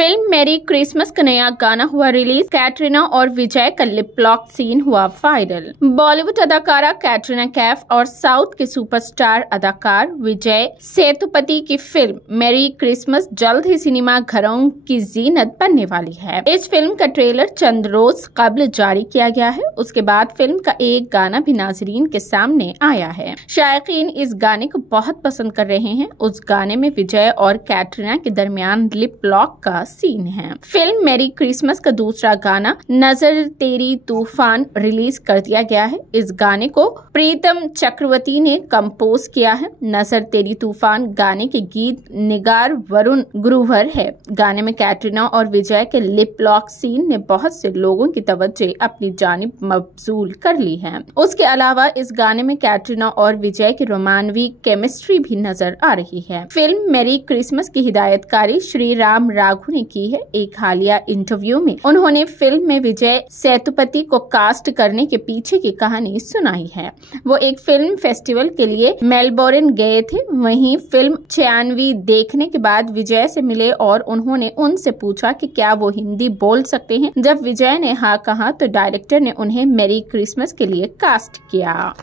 Film मेरी Christmas का नया गाना हुआ रिलीज। कैटरीना और विजय का लिप लॉक सीन हुआ वायरल। बॉलीवुड अदाकारा कैटरीना कैफ और साउथ के सुपरस्टार अदाकार विजय सेतुपति की फिल्म मेरी क्रिसमस जल्द ही सिनेमा घरों की जीनत बनने वाली है। इस फिल्म का ट्रेलर चंद रोज कबल जारी किया गया है। उसके बाद फिल्म का एक गाना भी नाजरीन के सामने आया है। शायकीन इस गाने को बहुत पसंद कर रहे हैं। उस गाने में विजय और कैटरीना के दरमियान लिप लॉक का सीन है। फिल्म मेरी क्रिसमस का दूसरा गाना नजर तेरी तूफान रिलीज कर दिया गया है। इस गाने को प्रीतम चक्रवर्ती ने कंपोज किया है। नजर तेरी तूफान गाने के गीत निगार वरुण ग्रोवर है। गाने में कैटरीना और विजय के लिप लॉक सीन ने बहुत से लोगों की तवज्जो अपनी जानिब मबजूल कर ली है। उसके अलावा इस गाने में कैटरीना और विजय की रोमानवी केमिस्ट्री भी नजर आ रही है। फिल्म मेरी क्रिसमस की हिदायतकारी श्री राम राघु ने की है। एक हालिया इंटरव्यू में उन्होंने फिल्म में विजय सेतुपति को कास्ट करने के पीछे की कहानी सुनाई है। वो एक फिल्म फेस्टिवल के लिए मेलबोर्न गए थे। वहीं फिल्म 96 देखने के बाद विजय से मिले और उन्होंने उनसे पूछा कि क्या वो हिंदी बोल सकते हैं। जब विजय ने हाँ कहा तो डायरेक्टर ने उन्हें मेरी क्रिसमस के लिए कास्ट किया।